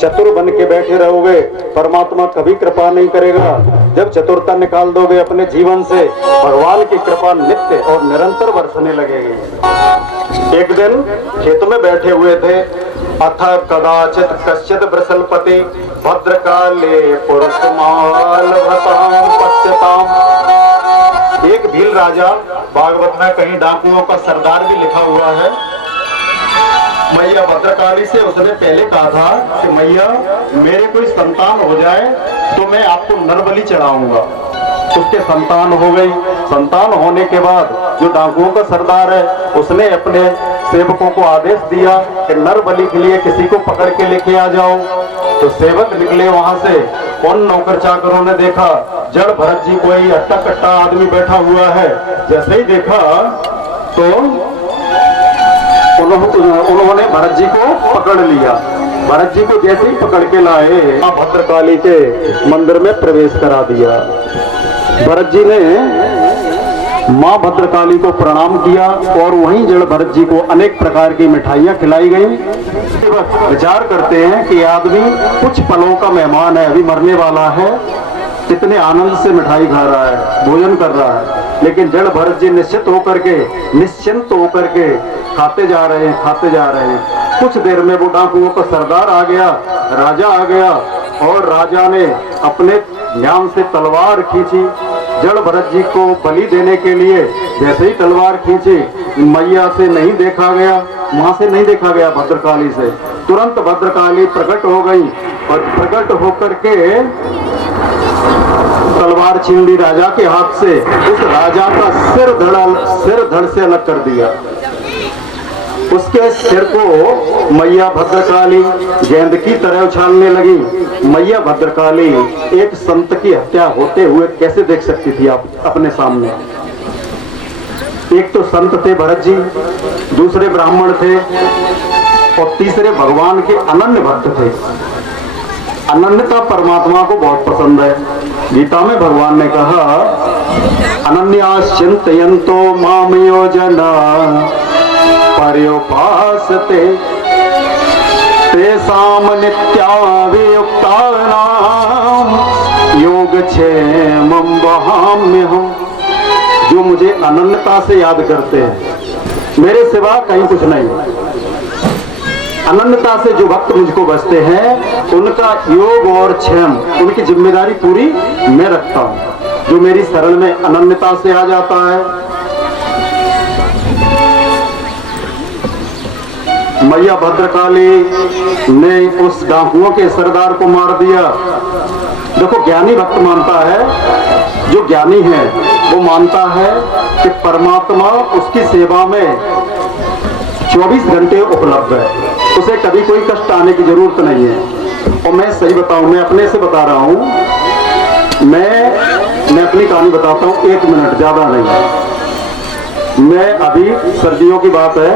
चतुर बन के बैठे रहोगे परमात्मा कभी कृपा नहीं करेगा। जब चतुरता निकाल दोगे अपने जीवन से, भगवान की कृपा नित्य और निरंतर बरसने लगेगी। एक दिन खेत में बैठे हुए थे, अथ कदाचित कश्चित वृषलपति भद्रकाले पुरुषमालभतां पश्यताम्। एक भील राजा, भागवत में कहीं डाकुओं का सरदार भी लिखा हुआ है, मैया भद्रकाली से उसने पहले कहा था कि मैया मेरे कोई संतान हो जाए तो मैं आपको नरबलि चढ़ाऊंगा। उसके संतान हो गई। संतान होने के बाद जो डाकुओं का सरदार है उसने अपने सेवकों को आदेश दिया कि नरबलि के लिए किसी को पकड़ के लेके आ जाओ। तो सेवक निकले वहां से। उन नौकर चाकरों ने देखा जड़ भरत जी कोई अट्टा कट्टा आदमी बैठा हुआ है। जैसे ही देखा तो उन्होंने भरत जी को पकड़ लिया। भरत जी को जैसे ही पकड़ के लाए, मां भद्रकाली के मंदिर में प्रवेश करा दिया। भरत जी ने मां भद्रकाली को प्रणाम किया और वहीं जड़ भरत जी को अनेक प्रकार की मिठाइयां खिलाई गई। विचार करते हैं कि आदमी कुछ पलों का मेहमान है, अभी मरने वाला है, कितने आनंद से मिठाई खा रहा है, भोजन कर रहा है, लेकिन जड़ भरत जी निश्चिंत होकर के खाते जा रहे हैं। कुछ देर में वो डाकुओं का सरदार आ गया, राजा आ गया और राजा ने अपने ध्यान से तलवार खींची। जड़ भरत जी को बलि देने के लिए जैसे ही तलवार खींची, मैया से नहीं देखा गया, वहां से नहीं देखा गया भद्रकाली से। तुरंत भद्रकाली प्रकट हो गई और प्रकट होकर के तलवार छीन ली राजा के हाथ से। उस राजा का सिर धड़ से अलग कर दिया। उसके सिर को मैया भद्रकाली गेंद की तरह उछालने लगी। मैया भद्रकाली एक संत की हत्या होते हुए कैसे देख सकती थी आप अपने सामने? एक तो संत थे भरत जी, दूसरे ब्राह्मण थे और तीसरे भगवान के अनन्य भक्त थे। अनन्यता परमात्मा को बहुत पसंद है। गीता में भगवान ने कहा, अनन्यास चिंतयन्तो माम योजना पर्युपासते तेषां नित्याभियुक्तानां योगक्षेमं वहाम्यहम्। जो मुझे अनन्यता से याद करते हैं, मेरे सिवा कहीं कुछ नहीं। अनन्यता से जो भक्त मुझको बसते हैं उनका योग और क्षेम, उनकी जिम्मेदारी पूरी मैं रखता हूं। जो मेरी शरण में अनन्यता से आ जाता है, मैया भद्रकाली ने उस डाकुओं के सरदार को मार दिया। देखो, ज्ञानी भक्त मानता है, जो ज्ञानी है वो मानता है कि परमात्मा उसकी सेवा में 24 घंटे उपलब्ध है, उसे कभी कोई कष्ट आने की जरूरत नहीं है। और मैं सही बताऊं, मैं अपने से बता रहा हूं, मैं अपनी कहानी बताता हूं, 1 मिनट, ज्यादा नहीं। मैं अभी सर्दियों की बात है,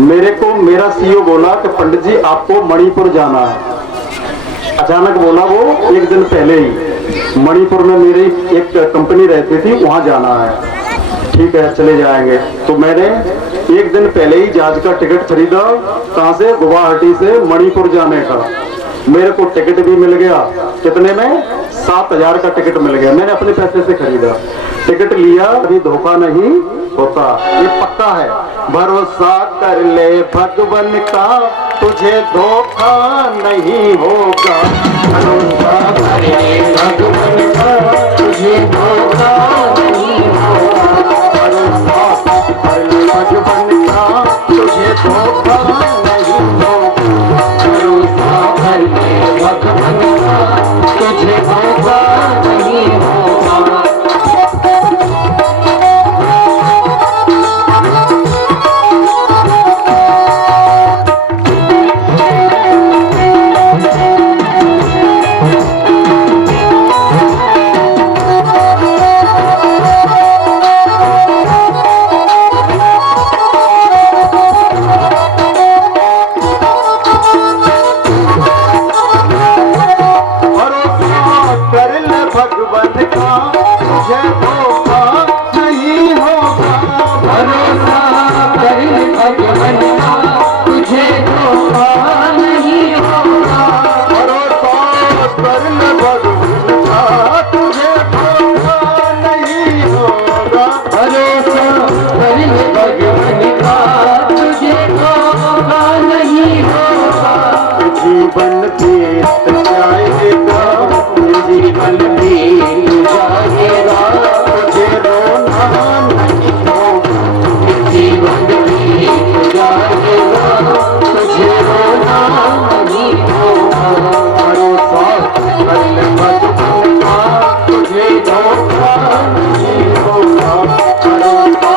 मेरे को मेरा सीईओ बोला कि पंडित जी आपको मणिपुर जाना है। अचानक बोला वो, एक दिन पहले ही। मणिपुर में मेरी एक कंपनी रहती थी, वहां जाना है। ठीक है, चले जाएंगे। तो मैंने एक दिन पहले ही जहाज का टिकट खरीदा। कहां से? गुवाहाटी से मणिपुर जाने का। मेरे को टिकट भी मिल गया। कितने में? 7,000 का टिकट मिल गया। मैंने अपने पैसे से खरीदा, टिकट लिया। अभी धोखा नहीं होता, ये पक्का है। भरोसा कर ले भगवान का, तुझे धोखा नहीं होगा। भरोसा कर ले भगवान का, तुझे धोखा नहीं होगा। भरोसा कर ले भगवान का, तुझे धोखा नहीं होगा। भरोसा कर ले भगवान का, तुझे धोखा नहीं होगा। जीवन बीत जाएगा, ये जीवन बीत जाएगा, तुझे रोना नहीं होगा, ये जीवन बीत जाएगा, तुझे रोना नहीं होगा। भरोसा कर बचपन का, तुझे धोखा नहीं होगा। भरोसा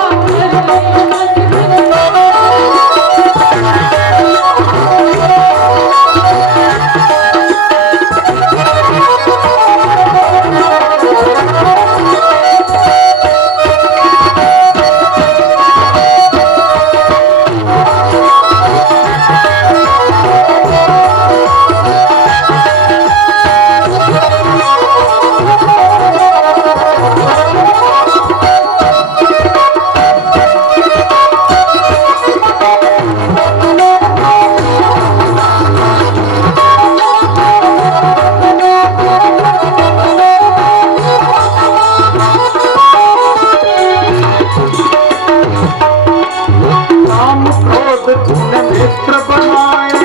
मित्र बनाए,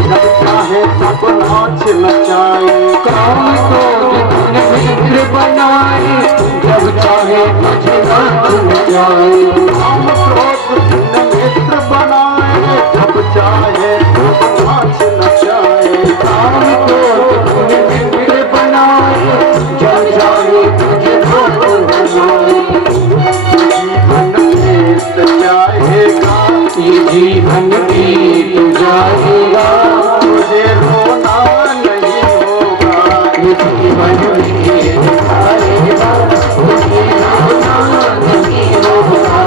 जब चाहे तब नाच नचाए। काम को मित्र बनाए, जब चाहे तब नाच नचाए। काम क्रोध मित्र बनाए, जब चाहे तब नाच नचाए। काम क्रोध मित्र बनाए, जब चाहे तब नाच नचाए। जीवन बीत जाएगा, तुझे रोना नहीं होगा, ये जीवन बीत जाएगा, तुझे रोना नहीं होगा।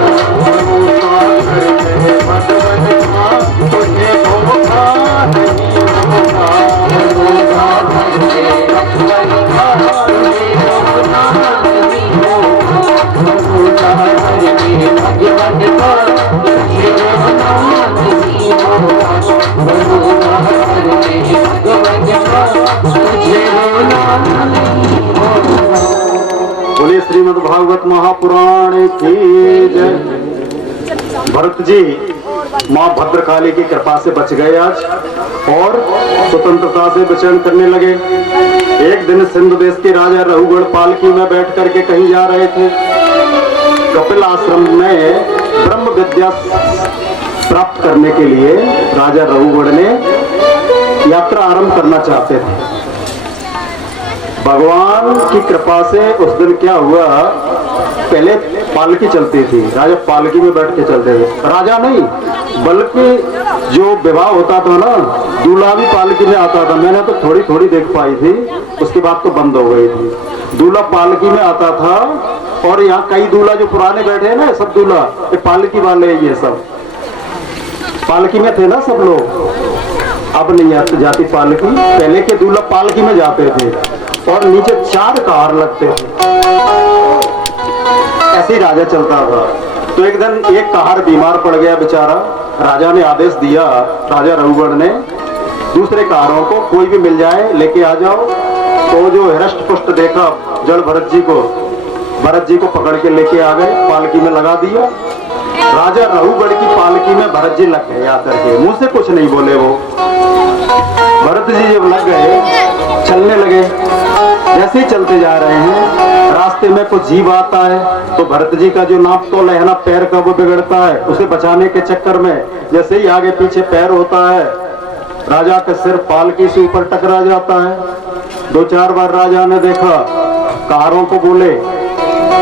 भरोसा करके मत बचना, तुझे धोखा नहीं होगा। भरोसा करके मत बचना, तुझे धोखा नहीं होगा। भरोसा करके मत बचना, तुझे रोना नहीं होगा। भरोसा करके मत बचना, तुझे रोना नहीं होगा। बोलिए श्रीमद् भागवत महापुराण की जय। भरत जी माँ भद्रकाली की कृपा से बच गए आज और स्वतंत्रता से विचरण करने लगे। एक दिन सिंधु देश के राजा रघुगढ़ पालकी में बैठ करके कहीं जा रहे थे। कपिल आश्रम में ब्रह्म विद्या प्राप्त करने के लिए राजा रघुगढ़ ने यात्रा आरंभ करना चाहते थे। भगवान की कृपा से उस दिन क्या हुआ, पहले पालकी चलती थी, राजा पालकी में बैठ के चलते थे। राजा नहीं बल्कि जो विवाह होता था ना, दूल्हा भी पालकी में आता था। मैंने तो थोड़ी थोड़ी देख पाई थी, उसके बाद तो बंद हो गई थी। दूल्हा पालकी में आता था और यहाँ कई दूल्हा जो पुराने बैठे हैं ना, सब दूल्हा ये पालकी वाले, ये सब पालकी में थे ना सब लोग। अब नहीं जाती पालकी, पहले के दूल्हा पालकी में जाते थे और नीचे 4 कार लगते थे। ऐसे ही राजा चलता था। तो एक दिन एक कार बीमार पड़ गया बेचारा। राजा ने आदेश दिया, राजा रघुगढ़ ने, दूसरे कारों को कोई भी मिल जाए लेके आ जाओ। तो जो हृष्ट पुष्ट देखा जड़ भरत जी को पकड़ के लेके आ गए, पालकी में लगा दिया। राजा रघुगढ़ की पालकी में भरत जी लग गए आकर के, मुंह से कुछ नहीं बोले वो। भरत जी जब लग गए, चलने लगे। जैसे ही चलते जा रहे हैं, रास्ते में कुछ जीव आता है तो भरत जी का जो नाप तोल है ना पैर का, वो बिगड़ता है। उसे बचाने के चक्कर में जैसे ही आगे पीछे पैर होता है, राजा का सिर पालकी से ऊपर टकरा जाता है। 2-4 बार राजा ने देखा, कारों को बोले,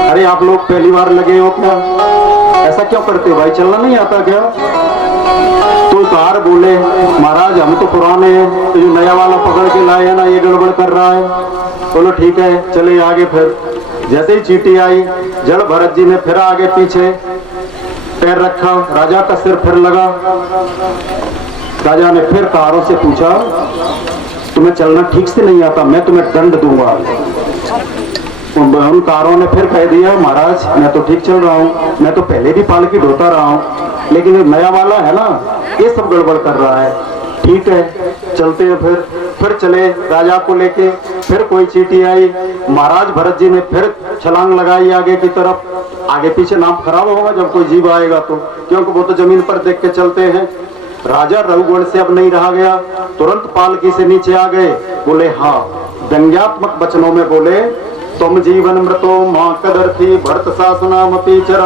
अरे आप लोग पहली बार लगे हो क्या, ऐसा क्यों करते हो भाई, चलना नहीं आता क्या? तो कार बोले, महाराज हम तो पुराने हैं, तो जो नया वाला पकड़ के लाए है ना, ये गड़बड़ कर रहा है। बोलो ठीक है, चले आगे। फिर जैसे ही चींटी आई, जड़ भरत जी ने फिर आगे पीछे पैर रखा, राजा का सिर फिर लगा। राजा ने फिर कारों से पूछा, तुम्हें चलना ठीक से नहीं आता, मैं तुम्हें दंड दूंगा। उन कारों ने फिर कह दिया, महाराज मैं तो ठीक चल रहा हूँ, मैं तो पहले भी पालकी ढोता रहा हूँ, लेकिन नया वाला है ना, ये सब गड़बड़ कर रहा है। ठीक है, चलते हैं। फिर चले राजा को लेके। फिर कोई चींटी आई, महाराज भरत जी ने फिर छलांग लगाई आगे की तरफ। आगे पीछे नाम खराब होगा जब कोई जीव आएगा तो, क्योंकि वो तो जमीन पर देख के चलते हैं। राजा रघुगण से अब नहीं रहा गया, तुरंत पालकी से नीचे आ गए। बोले हाँ, व्यंग्यात्मक वचनों में बोले, तुम जीवन मृतो मां कदर्थी भरत शासनाम पीचर।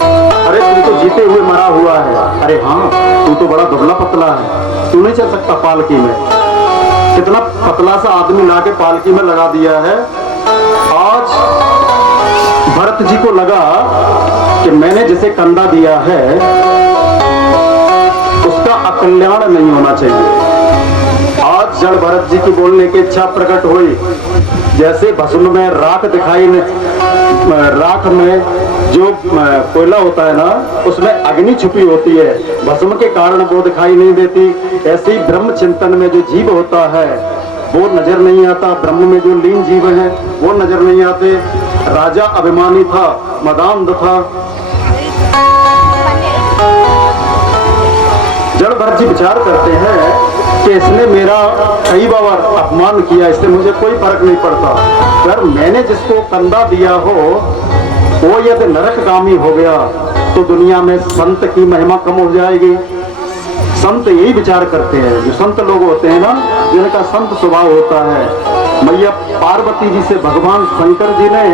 अरे तू तो जीते हुए मरा हुआ है। अरे हाँ, तू तो बड़ा दुबला पतला है, तू नहीं चल सकता पालकी में। कितना पतला सा आदमी लाके पालकी में लगा दिया है। आज भरत जी को लगा कि मैंने जिसे कंधा दिया है उसका अकल्याण नहीं होना चाहिए। आज जड़ भरत जी की बोलने की इच्छा प्रकट हुई। जैसे भस्म में राख दिखाई, राख में जो कोयला होता है ना, उसमें अग्नि छुपी होती है, भस्म के कारण वो दिखाई नहीं देती। ऐसे ही ब्रह्म चिंतन में जो जीव होता है वो नजर नहीं आता, ब्रह्म में जो लीन जीव है वो नजर नहीं आते। राजा अभिमानी था, मदान्ध था। जड़ भरत जी विचार करते हैं कि इसने मेरा कई बार अपमान किया, इससे मुझे कोई फर्क नहीं पड़ता। अगर मैंने जिसको कंधा दिया हो वो यदि नरकगामी हो गया तो दुनिया में संत की महिमा कम हो जाएगी। संत यही विचार करते हैं, जो संत लोग होते हैं ना, जिनका संत स्वभाव होता है। मैया पार्वती जी से भगवान शंकर जी ने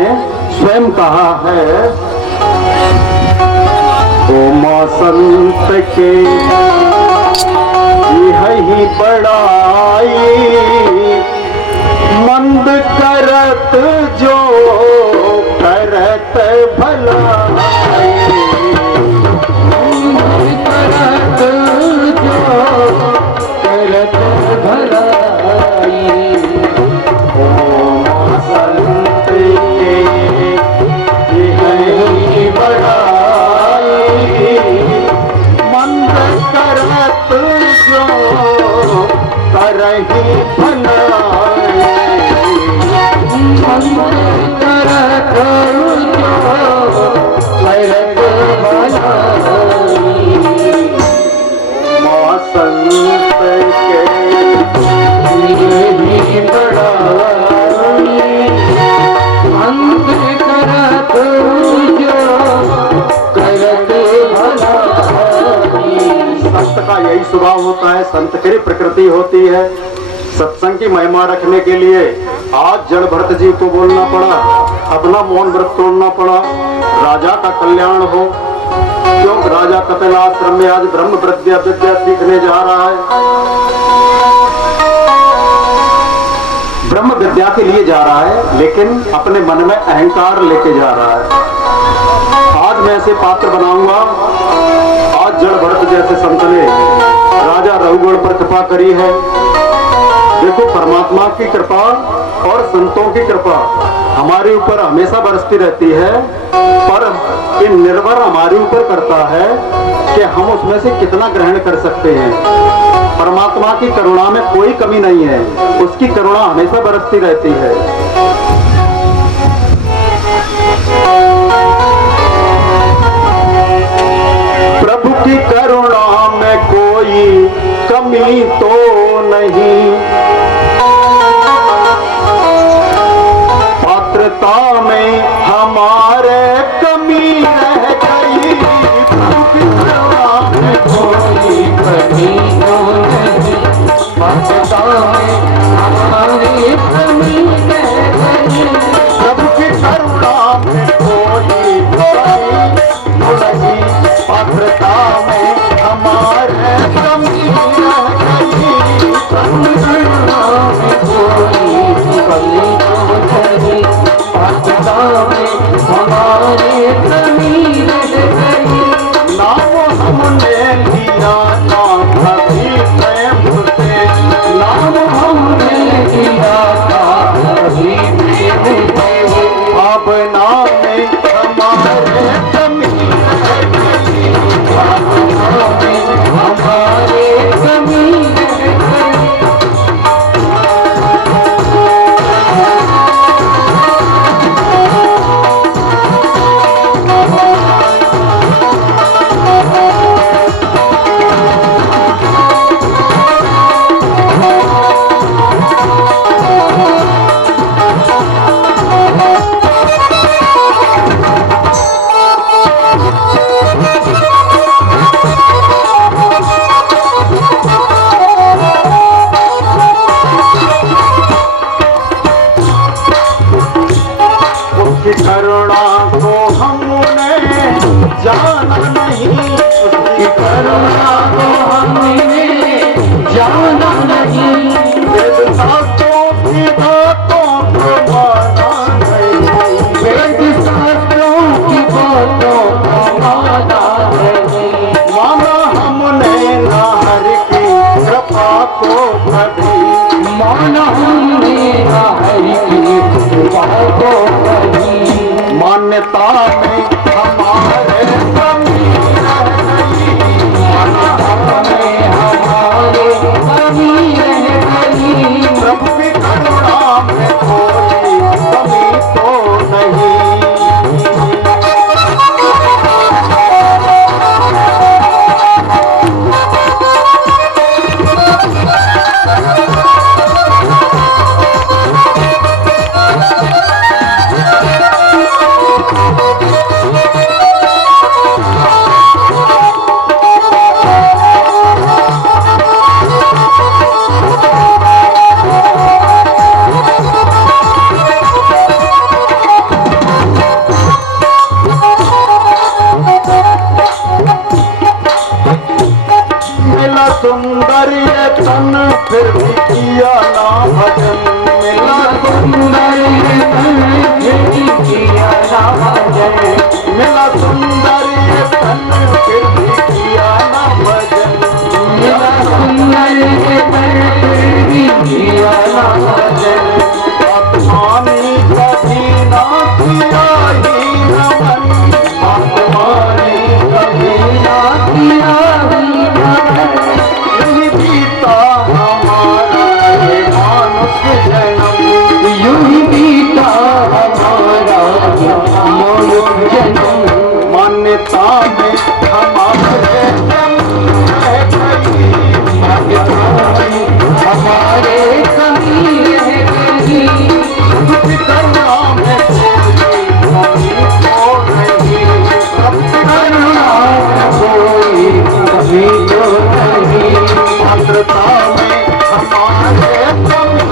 स्वयं कहा है, ओ मां संत के यही बड़ाई, मंद करत जो करत भलाई, करत जो करत भलाई। ओ संत यही बड़ाई, मंद करत जो करही भलाई, मंद करत जो करत भलाई। मां संत के यही बड़ाई, मंद करत जो करत भलाई। संत का यही स्वभाव होता है, संत की प्रकृति होती है। सत्संग की महिमा रखने के लिए आज जड़ भरत जी को बोलना पड़ा, अपना मौन व्रत तोड़ना पड़ा, राजा का कल्याण हो। क्यों? राजा कपिलाश्रम में आज ब्रह्म विद्या सीखने जा रहा है, ब्रह्म विद्या के लिए जा रहा है, लेकिन अपने मन में अहंकार लेके जा रहा है। आज मैं ऐसे पात्र बनाऊंगा। आज जड़ भरत जैसे संत ने राजा रघुगण पर कृपा करी है। देखो, परमात्मा की कृपा और संतों की कृपा हमारे ऊपर हमेशा बरसती रहती है, पर ये निर्भर हमारे ऊपर करता है कि हम उसमें से कितना ग्रहण कर सकते हैं। परमात्मा की करुणा में कोई कमी नहीं है, उसकी करुणा हमेशा बरसती रहती है। प्रभु की करुणा में कोई कमी तो नहीं, पात्रता में हमारे कमी रह गई। प्रभु की करुणा में कोई कमी तो नहीं, पात्रता में हमारी कमी रह गई। प्रभु की करुणा में कोई कमी तो नहीं, पात्रता में हमारे कमी रह गई। प्रभु की करुणा में कोई कमी तो नहीं, पात्रता में हमारे कमी रह गई। नाम हमने लिया था कभी प्रेम से, नाम हमने लिया था कभी प्रेम से, अब नाम में हमारे कमी रह गई। अब नाम में हमारे कमी रह गई। माना हमने हरि की कृपा को कभी, मान्यता में हमारे कमी रह गई, मान्यता में हमारे कमी रह गई, प्रभु की करुणा में कोई कमी तो नहीं। मिला सुंदर ये तन फिर भी किया ना भजन, मिला सुंदर ये तन फिर भी किया ना भजन, मिला सुंदर ये तन फिर भी किया ना भजन, मिला सुंदर ये तन फिर भी किया ना भजन, आत्मानी कभी ना किया ही नमन, आत्माने कभी ना किया ही नमन, नहीं बीता हमारा ये मानुष जन्म, यूं ही बीता हमारा मनुष्य जन्म, मान्यता में हमारे कमी रह गई, हमारे कमी रह गई, कुछ करुणा में कोई कमी तो नहीं, करुणा कोई कमी तो नहीं, भद्रता में हमारे कमी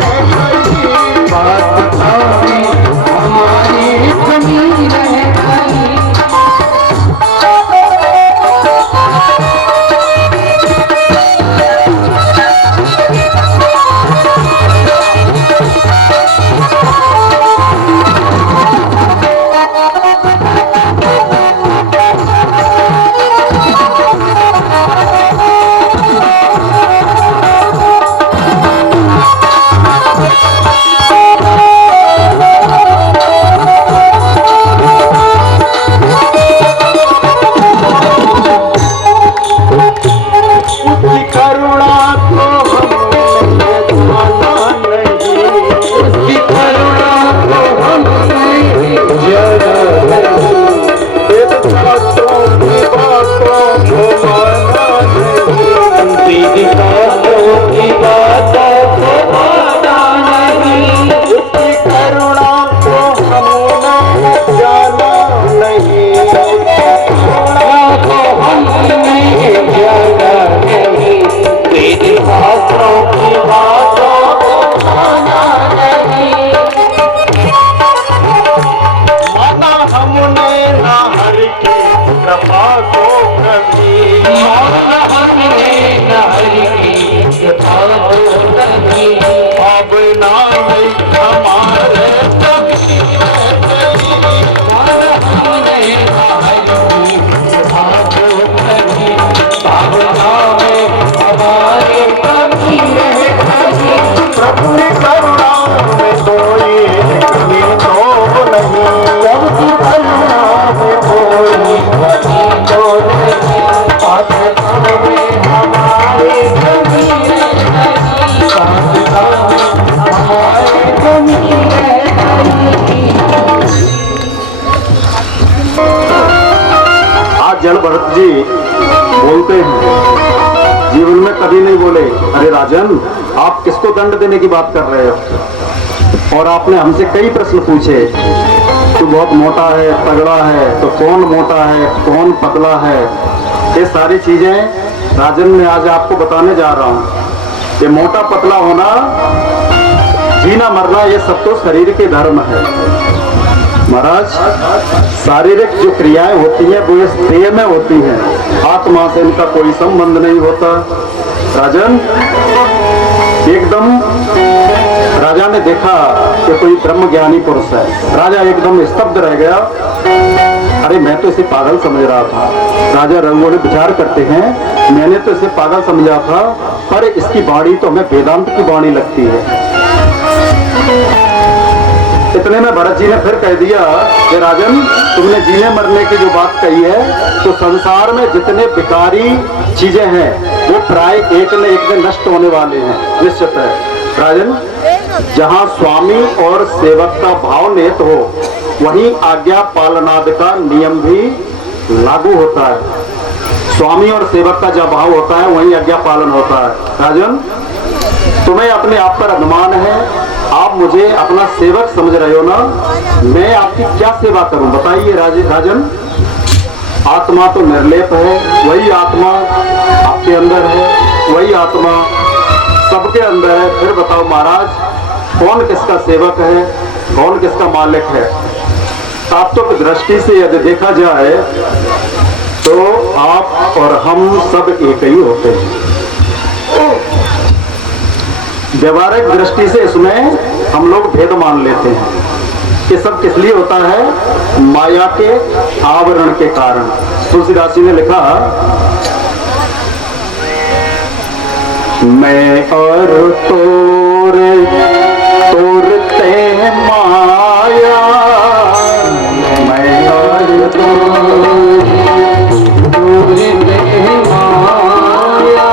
रह गई, पात्रता में हमारी कमी रह गई, उसकी करुणा को हमने जाना नहीं, उसकी करुणा को हमने जरा वेद शास्त्रों की बातों को माना नहीं, तेरी बातों की बातों को माना नहीं, उसकी करुणा को हमने जाना नहीं, करुणा को हमने जाना नहीं, तेरे शास्त्रों की बातों को माना नहीं, माना हमने ना हरि की कृपा को कभी, माना हमने न हरि की कृपा को कभी, अब नाम हमारे कभी रह गई, माना हमने न हरि की कृपा को कभी, भावना में हमारे कमी रह गई, प्रभु की करुणा में कोई कमी तो नहीं, प्रभु की करुणा में कोई कमी तो नहीं, पात्रता में हमारे कमी रह गई, पात्रता में हमारे कमी रह गई। आज जल भरत जी बोलते हैं, जीवन में कभी नहीं बोले अरे राजन आप किसको दंड देने की बात कर रहे हो, और आपने हमसे कई प्रश्न पूछे, तू बहुत मोटा है तगड़ा है, तो कौन मोटा है कौन पतला है, ये सारी चीजें राजन मैं आज आपको बताने जा रहा हूँ। ये मोटा पतला होना, जीना मरना, ये सब तो शरीर के धर्म है महाराज। शारीरिक जो क्रियाएं होती हैं वो इस देह में होती हैं, आत्मा से इनका कोई संबंध नहीं होता। राजन एकदम राजा ने देखा कि कोई ब्रह्म ज्ञानी पुरुष है, राजा एकदम स्तब्ध रह गया। अरे मैं तो इसे पागल समझ रहा था। राजा रंगोली विचार करते हैं, मैंने तो इसे पागल समझा था, पर इसकी वाणी तो हमें वेदांत की वाणी लगती है। इतने में भरत जी ने फिर कह दिया कि राजन, तुमने जीने मरने की जो बात कही है, तो संसार में जितने विकारी चीजें हैं वो प्राय एक न एक दिन नष्ट होने वाले हैं, निश्चित है। राजन, जहाँ स्वामी और सेवक का भाव नेत हो, वहीं आज्ञा पालनाद का नियम भी लागू होता है। स्वामी और सेवक का जब भाव होता है, वहीं आज्ञा पालन होता है। राजन, तुम्हें अपने आप पर अभिमान है, आप मुझे अपना सेवक समझ रहे हो ना, मैं आपकी क्या सेवा करूं बताइए राजन। आत्मा तो निर्लेप है, वही आत्मा आपके अंदर है, वही आत्मा सबके अंदर है। फिर बताओ महाराज, कौन किसका सेवक है, कौन किसका मालिक है? तात्विक दृष्टि से यदि देखा जाए तो आप और हम सब एक ही होते हैं। व्यवहारिक दृष्टि से इसमें हम लोग भेद मान लेते हैं। ये सब किस लिए होता है? माया के आवरण के कारण। तुलसीदास जी ने लिखा, मैं और तोरे तोरते माया, मैं और तोरे माया,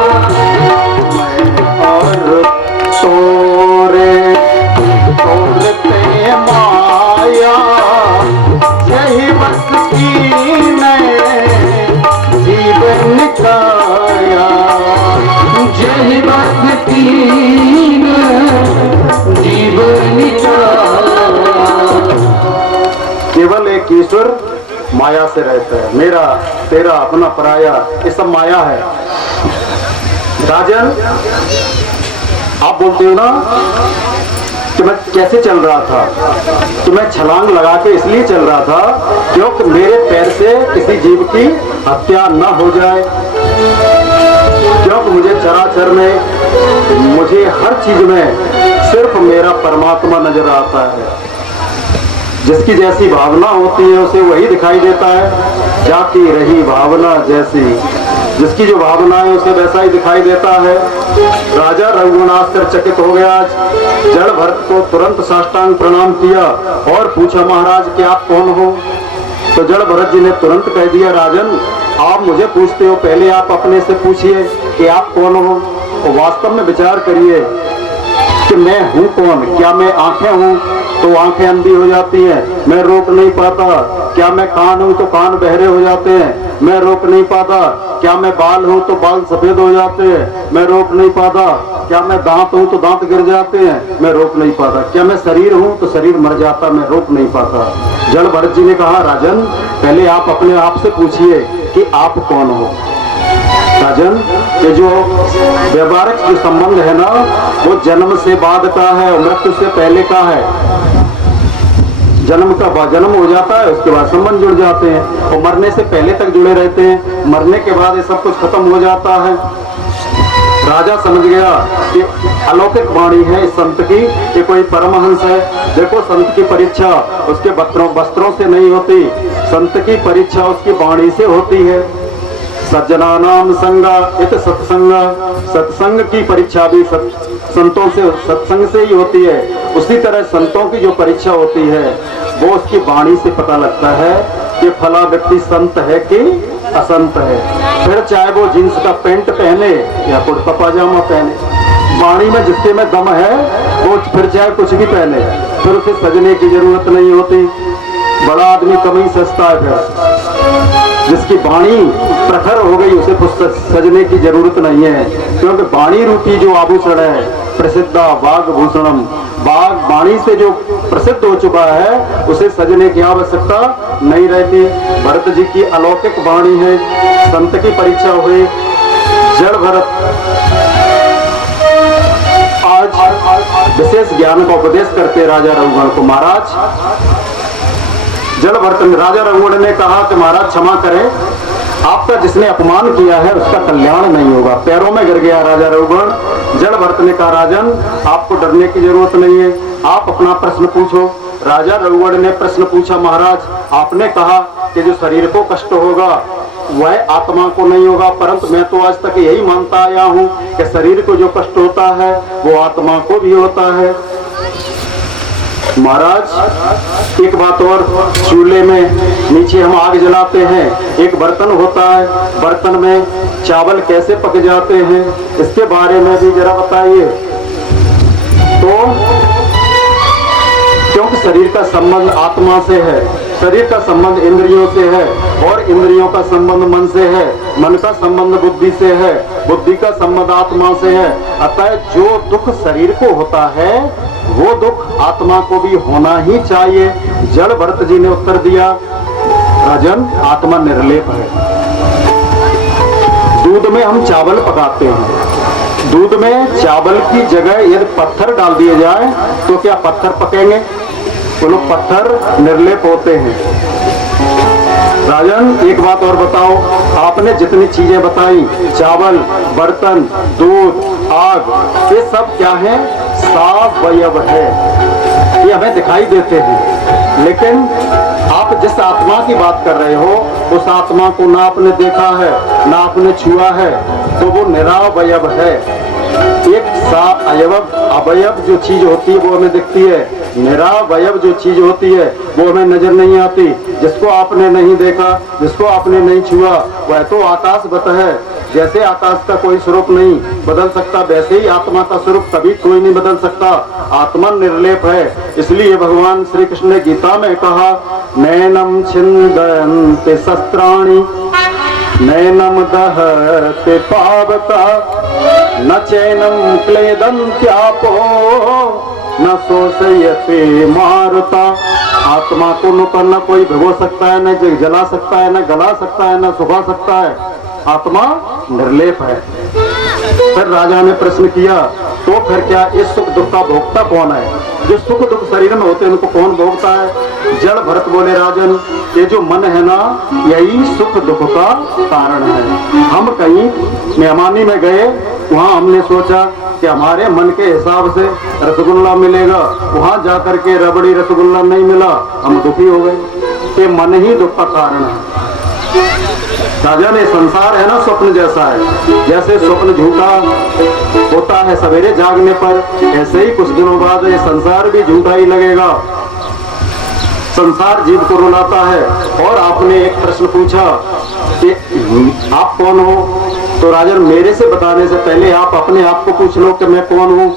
मैं और तोरे तोरते माया, यही बस कीने जीवन काया, जय भक्ति जीवन का। केवल एक ईश्वर माया से रहता है। मेरा तेरा अपना पराया, ये सब माया है। राजन, आप बोलते हो ना कि मैं कैसे चल रहा था, कि मैं छलांग लगा के इसलिए चल रहा था क्योंकि मेरे पैर से किसी जीव की हत्या न हो जाए, क्योंकि मुझे चराचर में, मुझे हर चीज में सिर्फ मेरा परमात्मा नजर आता है। जिसकी जैसी भावना होती है उसे वही दिखाई देता है। जाती रही भावना जैसी, जिसकी जो भावना है उसे वैसा ही दिखाई देता है। राजा रघुगण आश्चर्यचकित हो गया। जड़ भरत को तुरंत साष्टांग प्रणाम किया और पूछा, महाराज कि आप कौन हो? तो जड़ भरत जी ने तुरंत कह दिया, राजन आप मुझे पूछते हो, पहले आप अपने से पूछिए कि आप कौन हो। और वास्तव में विचार करिए कि मैं हूँ कौन? क्या मैं आंखें हूँ तो आंखें अंधी हो जाती हैं, मैं रोक नहीं पाता। क्या मैं कान हूँ तो कान बहरे हो जाते हैं, मैं रोक नहीं पाता। क्या मैं बाल हूँ तो बाल सफेद हो जाते हैं, मैं रोक नहीं पाता। क्या मैं दांत हूँ तो दांत गिर जाते हैं, मैं रोक नहीं पाता। क्या मैं शरीर हूँ तो शरीर मर जाता, मैं रोक नहीं पाता। जड़ भरत जी ने कहा, राजन पहले आप अपने आप से पूछिए कि आप कौन हो। राजन, ये जो व्यवहारिक जो संबंध है ना, वो जन्म से बाद का है और मृत्यु से पहले का है। जन्म हो जाता है, उसके बाद संबंध जुड़ जाते हैं और मरने से पहले तक जुड़े रहते हैं। मरने के बाद ये सब कुछ खत्म हो जाता है। राजा समझ गया कि अलौकिक वाणी है इस संत की, कि कोई परमहंस है। देखो, संत की परीक्षा उसके वस्त्रों से नहीं होती, संत की परीक्षा उसकी वाणी से होती है। सज्जना नाम संगा इत सत्संग, सत्संग की परीक्षा भी संतों से, सत्संग से ही होती है। उसी तरह संतों की जो परीक्षा होती है वो उसकी वाणी से पता लगता है कि फला व्यक्ति संत है कि असंत है। फिर चाहे वो जींस का पैंट पहने या कुर्ता पाजामा पहने, वाणी में जिसके में दम है वो फिर चाहे कुछ भी पहने, फिर उसे सजने की जरूरत नहीं होती। बड़ा आदमी कम ही सजता है। फिर जिसकी वाणी प्रखर हो गई उसे सजने की जरूरत नहीं है, क्योंकि वाणी रूपी जो आभूषण है, प्रसिद्धा वाग भूषणम, वाणी से जो प्रसिद्ध हो चुका है उसे सजने की आवश्यकता नहीं रहती। भरत जी की अलौकिक वाणी है। संत की परीक्षा हुई। जड़ भरत आज विशेष ज्ञान का उपदेश करते राजा रघुगण को। महाराज, जड़ भरत राजा रघुगण ने कहा कि महाराज क्षमा करें, आपका जिसने अपमान किया है उसका कल्याण नहीं होगा। पैरों में गिर गया राजा रघुगण। जड़ भरत ने कहा, राजन आपको डरने की जरूरत नहीं है, आप अपना प्रश्न पूछो। राजा रघुवर ने प्रश्न पूछा, महाराज आपने कहा कि जो शरीर को कष्ट होगा वह आत्मा को नहीं होगा, परंतु मैं तो आज तक यही मानता आया हूँ कि शरीर को जो कष्ट होता है वो आत्मा को भी होता है। महाराज एक बात और, चूल्हे में नीचे हम आग जलाते हैं, एक बर्तन होता है, बर्तन में चावल कैसे पक जाते हैं इसके बारे में भी जरा बताइए। तो क्योंकि शरीर का संबंध आत्मा से है, शरीर का संबंध इंद्रियों से है और इंद्रियों का संबंध मन से है, मन का संबंध बुद्धि से है, बुद्धि का संबंध आत्मा से है। अतः जो दुख शरीर को होता है वो दुख आत्मा को भी होना ही चाहिए। जड़ भरत जी ने उत्तर दिया, राजन आत्मा निर्लेप है। दूध में हम चावल पकाते हैं, दूध में चावल की जगह यदि पत्थर डाल दिए जाए तो क्या पत्थर पकेंगे? तो लोग पत्थर निर्लेप होते हैं। राजन एक बात और बताओ, आपने जितनी चीजें बताई, चावल, बर्तन, दूध, आग, ये सब क्या है? सावयव है, ये हमें दिखाई देते हैं। लेकिन आप जिस आत्मा की बात कर रहे हो उस आत्मा को ना आपने देखा है ना आपने छुआ है, तो वो निरावयव है। एक अवयव जो चीज होती है वो हमें दिखती है, निरावयव जो चीज होती है वो हमें नजर नहीं आती। जिसको आपने नहीं देखा, जिसको आपने नहीं छुआ, वह तो आकाशवत है। जैसे आकाश का कोई स्वरूप नहीं बदल सकता, वैसे ही आत्मा का स्वरूप कभी कोई नहीं बदल सकता। आत्मा निर्लेप है। इसलिए भगवान श्री कृष्ण ने गीता में कहा, नैनम छिन्दन्ति शस्त्राणि नैनम दहते पावका न चैनम क्लेदन्त्यापो न शोषयते मारुता। आत्मा को न कोई भिगो सकता है, न जला सकता है, न गला सकता है, न सुखा सकता है। आत्मा निर्लेप है। फिर राजा ने प्रश्न किया, तो फिर क्या इस सुख दुख का भोगता कौन है? जो सुख दुख शरीर में होते हैं उनको कौन भोगता है? जड़ भरत बोले, राजन ये जो मन है ना यही सुख दुख का कारण है। हम कहीं मेहमानी में गए, वहाँ हमने सोचा कि हमारे मन के हिसाब से रसगुल्ला मिलेगा, वहाँ जाकर के रबड़ी रसगुल्ला नहीं मिला, हम दुखी हो गए। ये मन ही दुख का कारण है। राजा ने संसार है ना स्वप्न जैसा है, जैसे स्वप्न झूठा होता है सवेरे जागने पर, ऐसे ही कुछ दिनों बाद ये संसार भी झूठा ही लगेगा। संसार जीव को रुलाता है। और आपने एक प्रश्न पूछा कि आप कौन हो, तो राजन मेरे से बताने से पहले आप अपने आप को पूछ लो कि मैं कौन हूँ।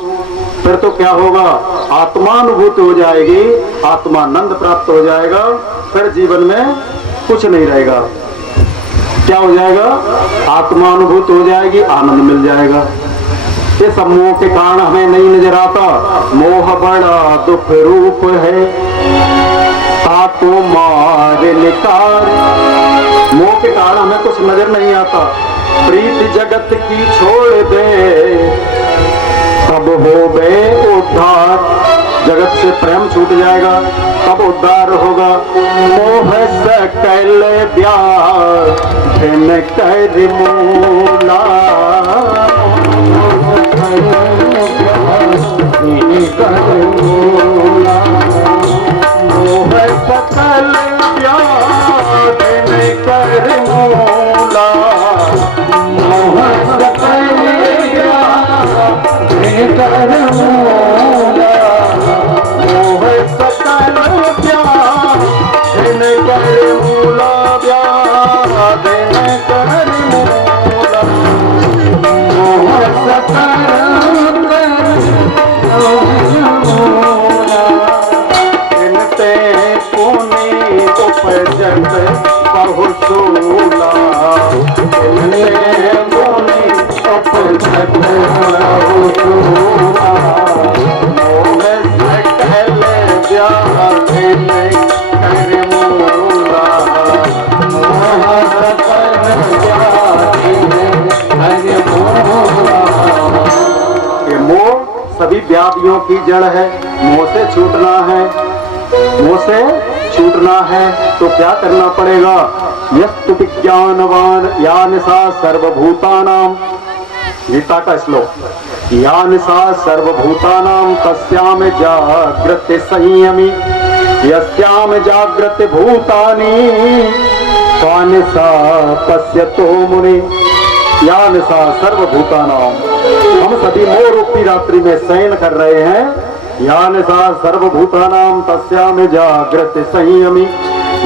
फिर तो क्या होगा, आत्मानुभूति हो जाएगी, आत्मानंद प्राप्त हो जाएगा, फिर जीवन में कुछ नहीं रहेगा। क्या हो जाएगा? आत्मानुभूत हो जाएगी, आनंद मिल जाएगा। ये सब मोह के कारण हमें नहीं नजर आता। मोह बड़ा दुख रूप है, ताको मार निकार। मोह के कारण हमें कुछ नजर नहीं आता। प्रीति जगत की छोड़ दे, तब हो बे उद्धार। जगत से प्रेम छूट जाएगा तब उद्धार होगा। मोह सकल व्याधिन कर मूला, मोह सकल व्याधिन कर मूला, मोह सकल व्याधिन कर मूला, मोह सकल व्याधिन कर मूला, व्याधिन कर मूला, मोह सकल इनते पुनि उपजत बहुसूला, इनते पुनि उपजत बहुसूला, मोह सकल व्याधिन कर मूला, मोह सकल व्याधिन कर मूला। ये मोह सभी व्याधियों की जड़ है। मोह से छूटना है, मोह से छूटना है तो क्या करना पड़ेगा? यस्तु विज्ञानवान या निशा सर्वभूतानाम, गीता का श्लोक, या निशा सर्वभूतानाम तस्याम जागृत संयमी यस्याम जागृत भूतानि स्वानिसा पश्यतो मुनि। यान सा सर्वभूतानाम, हम सभी मोह रूपी रात्रि में शयन कर रहे हैं। यान सा सर्वभूतानाम तस्याम जागृत संयमी,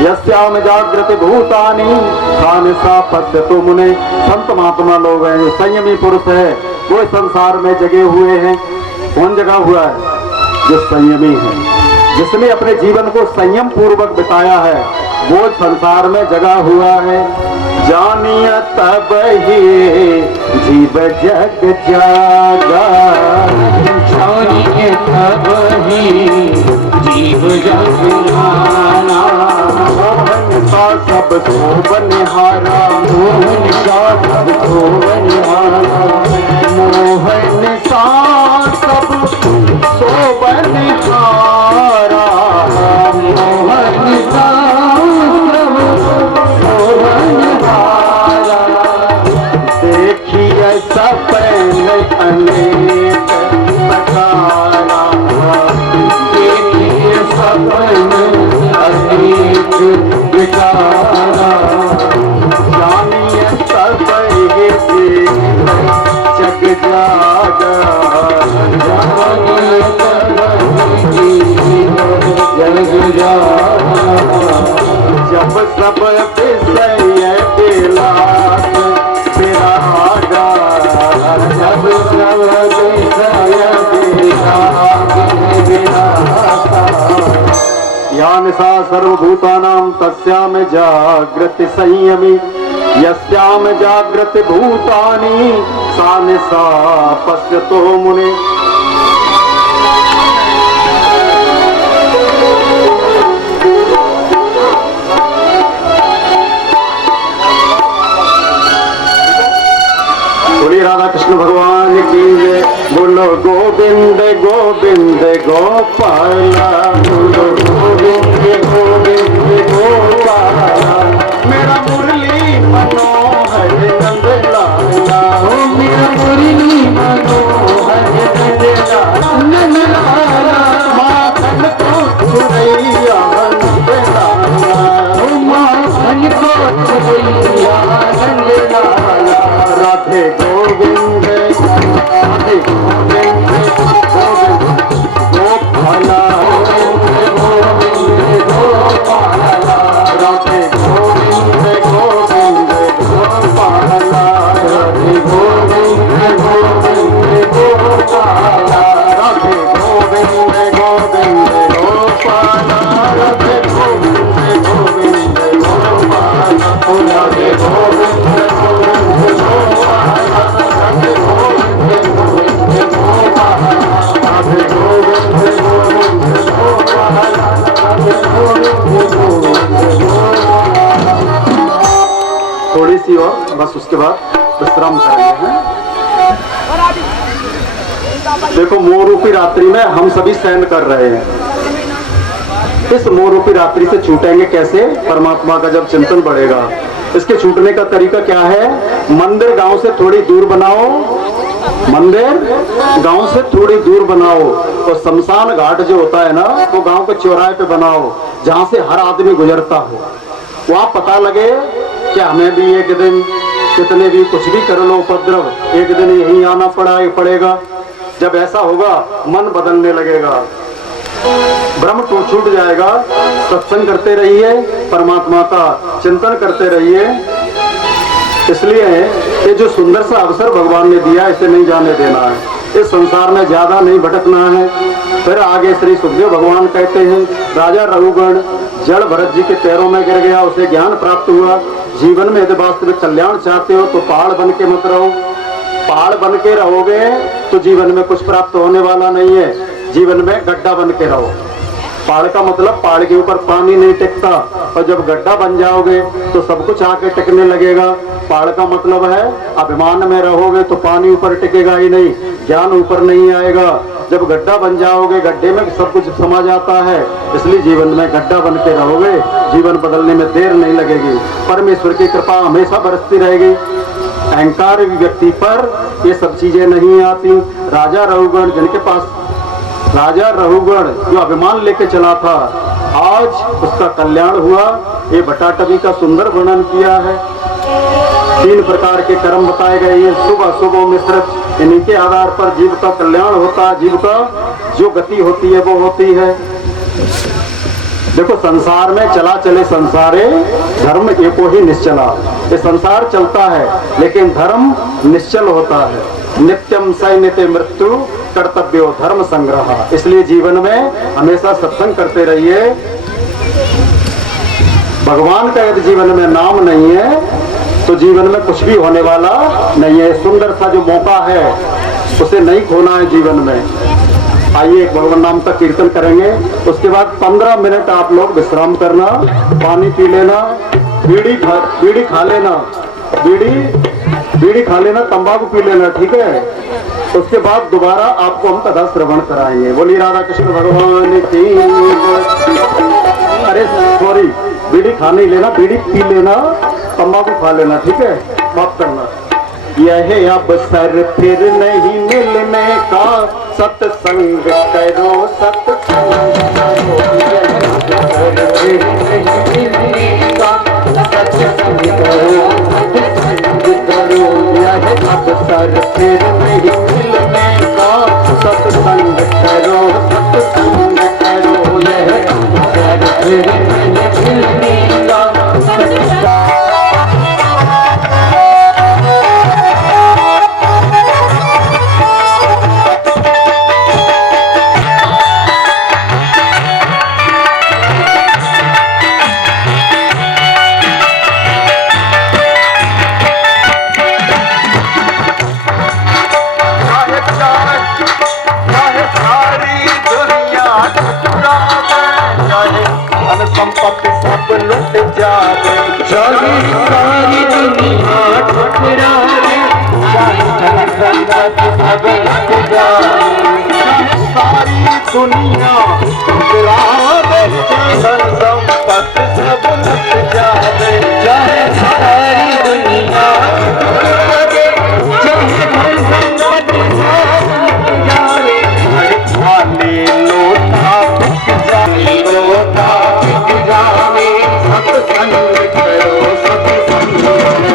यस्याम जागृत भूतानि तानि सा पश्यतो मुने। संत महात्मा लोग हैं, जो संयमी पुरुष है, वो संसार में जगे हुए हैं। कौन जगा हुआ है? जो संयमी है, जिसने अपने जीवन को संयम पूर्वक बिताया है, वो संसार में जगा हुआ है। जानिय तब ही जीव जग जागा, जानिए तब ही जीव जग जाना। मोहन का सब को बनिहारा, मोहन का सब को बनिहारा, मोहन का सब सो बनिहारा, मोहन का देखिए सपन अनेक प्रकारा, देखिए सपन अनेक विचारा। जानिए सब ये जग जागा, जानिए तब ही जग जाना। जब सब विषय दिलास विरागा, जब सब विषय विरागा। यान सा सर्वभूतानां तस्याम जागृत संयमी, यस्याम जागृत भूतानि सा निसा पश्यतो मुने। बोलिए राधा कृष्ण भगवान की जय। बोलो गोविंद गोविंद गोपाला, बोलो गोविंद गोविंद गोपाला। मेरा मुरली मनोहर नंद लाला, ओ मेरा मुरली मनोहर नंद लाला। माखन को छुरैया नंद लाला, ओ माखन को छुरैया नंद लाला। राधे गोविंद राधे गोविंद गोविंद गोपाला, गोविंद गोपाला। राधे गोविंद गोविंद गोपाला, राधे गोविंद गोविंद गोपाला। राधे गोविंद गोविंद गोपाला, राधे गोविंद गोविंद गोपाला, राधे गोविंद गोविंद गोपाला। राधे गोविंद गोविंद गोपाला, राधे गोविंद गोविंद गोपाला, राधे गोविंद गोविंद गोपाला। थोड़ी सी और, बस उसके बाद विश्राम करेंगे हैं। देखो मोह रूपी रात्रि में हम सभी शयन कर रहे हैं। इस मोह रूपी रात्रि से छूटेंगे कैसे? परमात्मा का जब चिंतन बढ़ेगा। इसके छूटने का तरीका क्या है? मंदिर गांव से थोड़ी दूर बनाओ, मंदिर गांव से थोड़ी दूर बनाओ, तो शमशान घाट जो होता है ना, वो गांव के चौराहे पे बनाओ, जहां से हर आदमी गुजरता हो। वहां पता लगे कि हमें भी एक दिन, कितने भी कुछ भी कर लो उपद्रव, एक दिन यहीं आना पड़ेगा। जब ऐसा होगा मन बदलने लगेगा, भ्रम छूट जाएगा। सत्संग करते रहिए, परमात्मा का चिंतन करते रहिए। इसलिए ये जो सुंदर सा अवसर भगवान ने दिया, इसे नहीं जाने देना है। इस संसार में ज्यादा नहीं भटकना है। फिर आगे श्री सुखदेव भगवान कहते हैं, राजा रघुगण जड़ भरत जी के पैरों में गिर गया, उसे ज्ञान प्राप्त हुआ। जीवन में यदि वास्तविक कल्याण चाहते हो तो पहाड़ बन के मत रहो। पहाड़ बन के रहोगे तो जीवन में कुछ प्राप्त होने वाला नहीं है। जीवन में गड्ढा बन के रहो। पहाड़ का मतलब पहाड़ के ऊपर पानी नहीं टिकता, और जब गड्ढा बन जाओगे तो सब कुछ आके टिकने लगेगा। पहाड़ का मतलब है अभिमान में रहोगे तो पानी ऊपर टिकेगा ही नहीं, ज्ञान ऊपर नहीं आएगा। जब गड्ढा बन जाओगे, गड्ढे में सब कुछ समा जाता है। इसलिए जीवन में गड्ढा बन के रहोगे, जीवन बदलने में देर नहीं लगेगी। परमेश्वर की कृपा हमेशा बरसती रहेगी। अहंकार व्यक्ति पर ये सब चीजें नहीं आती। राजा रघुगण, जिनके पास राजा रघुगण जो अभिमान लेके चला था, आज उसका कल्याण हुआ। ये भट्टाटवी का सुंदर वर्णन किया है। 3 प्रकार के कर्म बताए गए, ये शुभ अशुभ मिश्रित। इन्हीं के आधार पर जीव का कल्याण होता है, जीव का जो गति होती है वो होती है। देखो संसार में चला चले संसारे, धर्म एको ही निश्चला। ये संसार चलता है लेकिन धर्म निश्चल होता है। नित्यम सैन्यते मृत्यु कर्तव्यो धर्म संग्रह। इसलिए जीवन में हमेशा सत्संग करते रहिए। भगवान का यदि जीवन में नाम नहीं है तो जीवन में कुछ भी होने वाला नहीं है। सुंदर सा जो मौका है उसे नहीं खोना है जीवन में। आइए एक भगवान नाम का कीर्तन करेंगे, उसके बाद 15 मिनट आप लोग विश्राम करना, पानी पी लेना, बीड़ी खा लेना, बीड़ी खा लेना, तंबाकू पी लेना, ठीक है। उसके बाद दोबारा आपको हम कथा श्रवण कराएंगे। बोलिए राधा कृष्ण भगवान की। अरे सॉरी, बीड़ी खा नहीं लेना, बीड़ी पी लेना, तंबाकू खा लेना, ठीक है, माफ करना। यह अवसर फिर नहीं मिलने का, सत्संग करो सत्संग करो। यह अवसर फिर नहीं मिलने का, सत्संग करो सत्संग करो। यह अवसर फिर नहीं मिलने का, सत्संग करो सत्संग करो। यह अवसर फिर नहीं मिलने का, संपत्ति सब लुट जावे, चाहे सारी दुनिया ठुकरावे, चाहे संपत्ति सब लुट जावे, चाहे सारी दुनिया ठुकरावे, धन संपत्ति सब लुट जावे, चाहे सारी दुनिया ठुकरावे, चाहे धन संपत्ति सब लुट जावे। खाली लोटा बिक जाए, लोटा सत्संग करो सत्संग करो।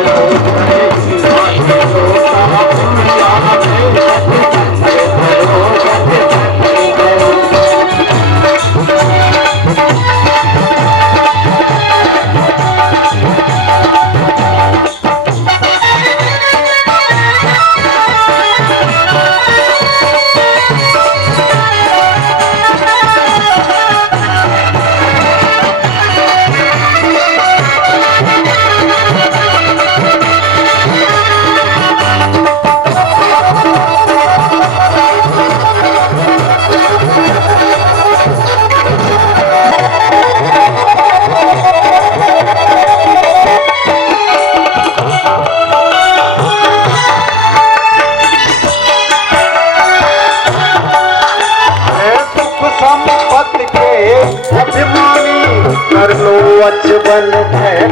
कर लो अचबन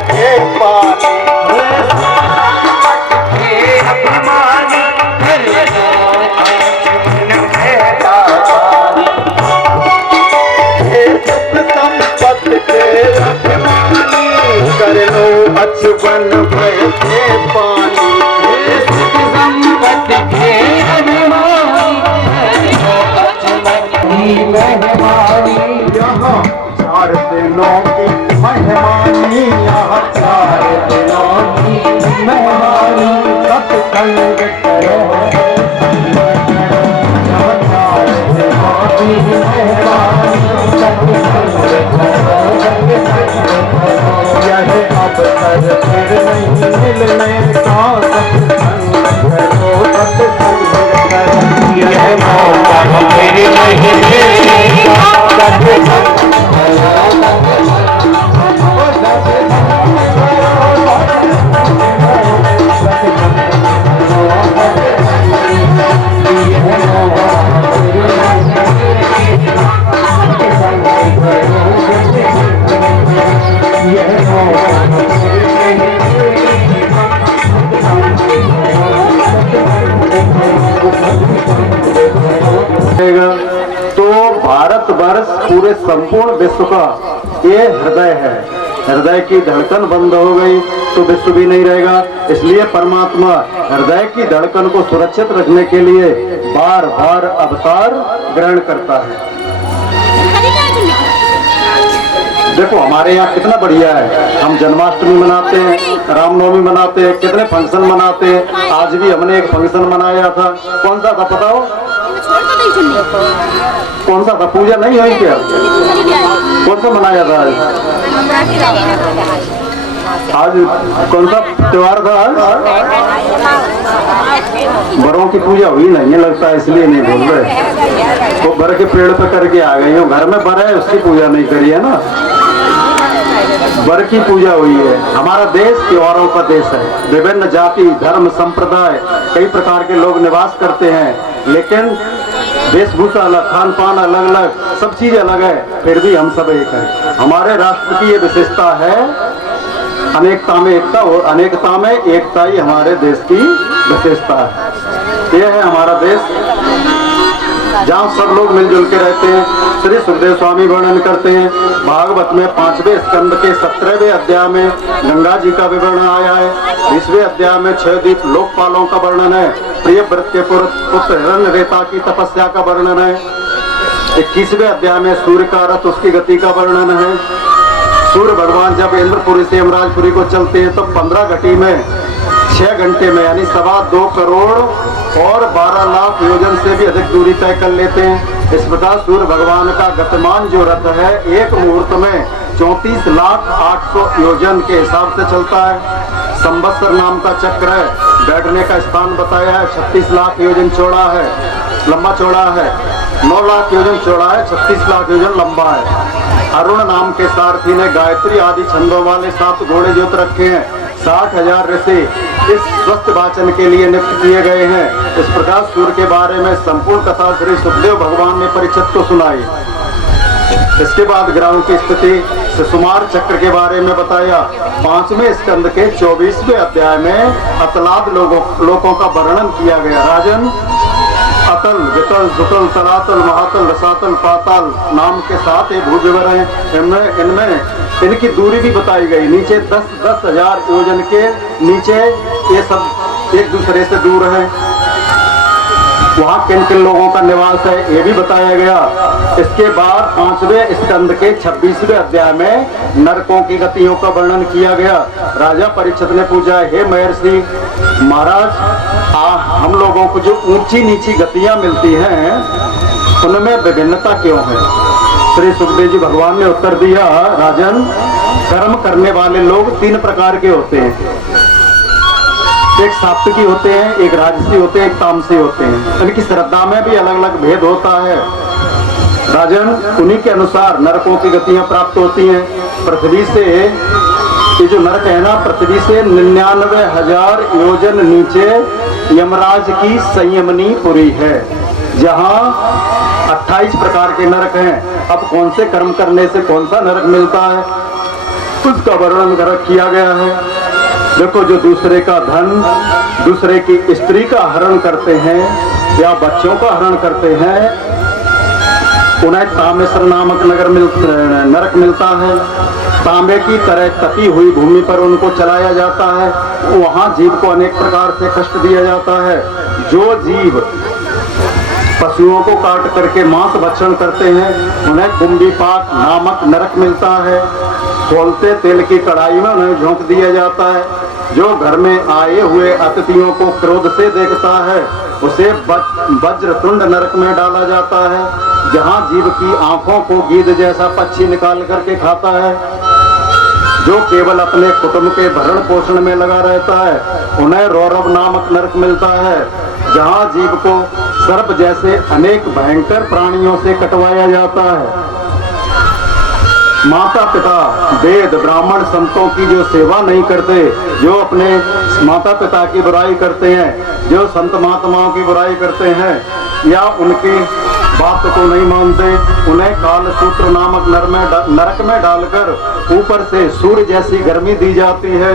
के पानी, अभिमानी कर लो अचबन के पानी। सुख संपत्ति के अभिमानी कर लो अचबन के पानी। सुख संपत्ति के अभिमानी कर लो अचबन की मेहमानी। यहाँ 4 दिनों की मेहमानी, यहाँ 4 दिनों की मेहमानी। सत्संग करो यहाँ 4 दिनों की मेहमानी, सत्संग करो। यह अवसर फिर नहीं मिलने का, सत्संग करो सत्संग करो। यह मौका फिर नहीं मिलने का, सत्संग तो भारतवर्ष पूरे संपूर्ण विश्व का ये हृदय है। हृदय की धड़कन बंद हो गई तो विश्व भी नहीं रहेगा। इसलिए परमात्मा हृदय की धड़कन को सुरक्षित रखने के लिए बार बार अवतार ग्रहण करता है। देखो हमारे यहाँ कितना बढ़िया है, हम जन्माष्टमी मनाते हैं, रामनवमी मनाते हैं, कितने फंक्शन मनाते हैं। आज भी हमने एक फंक्शन मनाया था, कौन सा था पता हो? कौन सा था? पूजा नहीं हुई क्या? कौन सा मनाया था आज? कौन सा त्योहार था आज? बड़ों की पूजा हुई नहीं है लगता है, इसलिए नहीं बोल रहे। वो बर के पेड़ पे करके आ गई हूँ, घर में बर है उसकी पूजा नहीं करी है ना, बर की पूजा हुई है। हमारा देश त्योहारों का देश है। विभिन्न जाति धर्म संप्रदाय कई प्रकार के लोग निवास करते हैं, लेकिन वेशभूषा अलग, खान पान अलग अलग, सब चीज अलग है, फिर भी हम सब एक हैं। हमारे राष्ट्र की ये विशेषता है, अनेकता में एकता और अनेकता में एकता ही हमारे देश की विशेषता है। यह है हमारा देश जहाँ सब लोग मिलजुल के रहते हैं। श्री सुखदेव स्वामी वर्णन करते हैं भागवत में 5वें स्कंद के 17वें अध्याय में गंगा जी का विवरण आया है। 20वें अध्याय में 6 दीप लोकपालों का वर्णन है। प्रिय व्रत के पुत्र हिरण्यरेता की तपस्या का वर्णन है। 21वें अध्याय में सूर्य का रथ उसकी गति का वर्णन है। सूर्य भगवान जब इंद्रपुरी से यमराजपुरी को चलते हैं तो 15 घटी में 6 घंटे में यानी 2.25 करोड़ और 12 लाख योजन से भी अधिक दूरी तय कर लेते हैं। इस प्रकार सूर्य भगवान का गतिमान जो रथ है एक मुहूर्त में 34,08,000 योजन के हिसाब से चलता है। संवत्सर नाम का चक्र है, बैठने का स्थान बताया है, 36 लाख योजन चौड़ा है, लंबा चौड़ा है, 9 लाख योजन चौड़ा है, 36 लाख योजन लंबा है। अरुण नाम के सारथी ने गायत्री आदि छंदों वाले 7 घोड़े जोत रखे हैं। 60,000 ऋषि इस स्वस्थ वाचन के लिए नियुक्त किए गए हैं। इस प्रकार सूर्य के बारे में संपूर्ण कथा श्री सुखदेव भगवान ने परीक्षित को सुनाई। इसके बाद ग्रहों की स्थिति सुमार चक्र के बारे में बताया। 5वें स्कंद के 24वें अध्याय में अतलाद लोगों का वर्णन किया गया। राजन, अतल, वितल, सुतल, तलातल, महातल, रसातल, पाताल नाम के 7 भूविवर हैं। इनमें इनकी दूरी भी बताई गई। नीचे 10,000 योजन के नीचे ये सब एक दूसरे से दूर हैं। वहाँ किन किन लोगों का निवास है ये भी बताया गया। इसके बाद 5वें स्कंद के 26वें अध्याय में नरकों की गतियों का वर्णन किया गया। राजा परीक्षित ने पूछा, हे महर्षि महाराज, हम लोगों को जो ऊंची नीची गतियां मिलती हैं उनमें विभिन्नता क्यों है? श्री सुखदेव जी भगवान ने उत्तर दिया, राजन, कर्म करने वाले लोग 3 प्रकार के होते हैं। एक सात्विकी होते हैं, एक राजसी होते हैं, एक तामसी होते हैं। इनकी श्रद्धा में भी अलग अलग भेद होता है। राजन, उन्हीं के अनुसार नरकों की गतियां प्राप्त होती हैं। पृथ्वी से ये जो नरक है ना, पृथ्वी से 99,000 योजन नीचे यमराज की संयमनी पुरी है, जहाँ 28 प्रकार के नरक हैं। अब कौन से कर्म करने से कौन सा नरक मिलता है उसका वर्णन किया गया है। देखो, जो दूसरे का धन, दूसरे की स्त्री का हरण करते हैं या बच्चों का हरण करते हैं, उन्हें तामेश्वर नामक नरक मिलता है। तांबे की तरह तपी हुई भूमि पर उनको चलाया जाता है। वहाँ जीव को अनेक प्रकार से कष्ट दिया जाता है। जो जीव पशुओं को काट करके मांस भक्षण करते हैं उन्हें कुंभीपाक नामक नरक मिलता है। खोलते तेल की कढ़ाई में उन्हें झोंक दिया जाता है। जो घर में आए हुए अतिथियों को क्रोध से देखता है उसे वज्रतुंड नरक में डाला जाता है, जहाँ जीव की आंखों को गीद जैसा पक्षी निकाल करके खाता है। जो केवल अपने कुटुंब के भरण पोषण में लगा रहता है उन्हें रौरव नामक नरक मिलता है, जहाँ जीव को सर्प जैसे अनेक भयंकर प्राणियों से कटवाया जाता है। माता पिता वेद ब्राह्मण संतों की जो सेवा नहीं करते, जो अपने माता पिता की बुराई करते हैं, जो संत महात्माओं की बुराई करते हैं या उनकी बात को नहीं मानते, उन्हें कालसूत्र नामक नरक में डालकर ऊपर से सूर्य जैसी गर्मी दी जाती है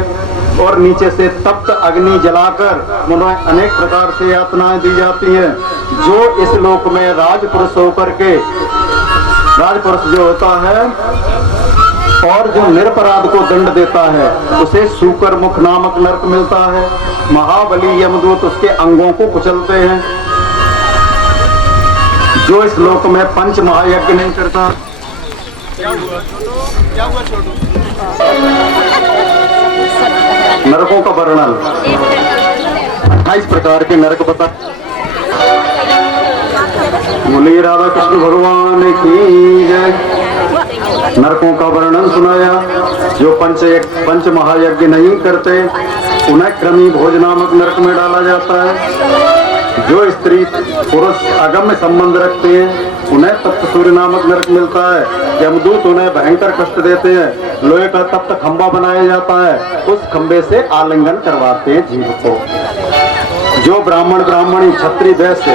और नीचे से तप्त अग्नि जलाकर उन्हें अनेक प्रकार से यातनाएं दी जाती हैं। जो इस लोक में राजपुरुष होकर के, राजपुरुष जो होता है और जो निरपराध को दंड देता है उसे सूकर मुख नामक नरक मिलता है। महाबली यमदूत उसके अंगों को कुचलते हैं। जो इस लोक में पंच महायज्ञ नहीं करता। नरकों का वर्णन 28 प्रकार के नरक बता। बोलिए राधा कृष्ण भगवान की जय। नरकों का वर्णन सुनाया। जो पंच महायज्ञ नहीं करते उन्हें क्रमी भोज नामक नरक में डाला जाता है। जो स्त्री पुरुष अगम्य संबंध रखते हैं उन्हें तप्त सूर्य नामक नरक मिलता है। यमदूत उन्हें भयंकर कष्ट देते हैं। लोहे का तप्त खंबा बनाया जाता है, उस खंबे से आलिंगन करवाते हैं जीव को। जो ब्राह्मण ब्राह्मणी क्षत्रिय वैश्य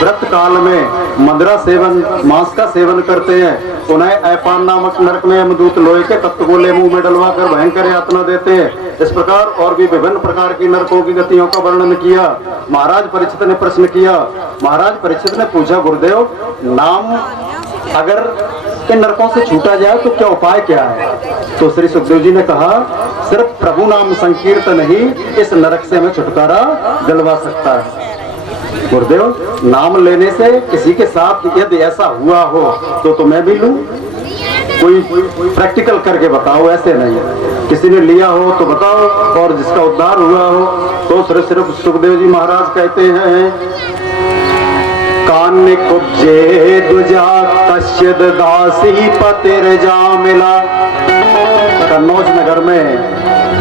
व्रत काल में मदिरा सेवन मांस का सेवन करते हैं उन्हें अपान नामक नरक में यमदूत लोहे के तप्त गोले मुंह में डलवाकर भयंकर यातना देते हैं। इस प्रकार और भी विभिन्न प्रकार की नरकों की गतियों का वर्णन किया। महाराज परीक्षित ने प्रश्न किया। महाराज परीक्षित ने पूछा, गुरुदेव नाम अगर इन नरकों से छूटा जाए तो क्या उपाय क्या है? तो श्री सुखदेव जी ने कहा, सिर्फ प्रभु नाम संकीर्तन ही इस नरक से हमें छुटकारा दिलवा सकता है। गुरुदेव नाम लेने से किसी के साथ यदि ऐसा हुआ हो तो मैं भी लूं। कोई प्रैक्टिकल करके बताओ, ऐसे नहीं है। किसी ने लिया हो तो बताओ और जिसका उद्धार हुआ हो। तो सिर्फ सुखदेव जी महाराज कहते हैं, कान्य कुब्जे दुजा कश्यद दासी पतिरजा मिला। कन्नौज नगर में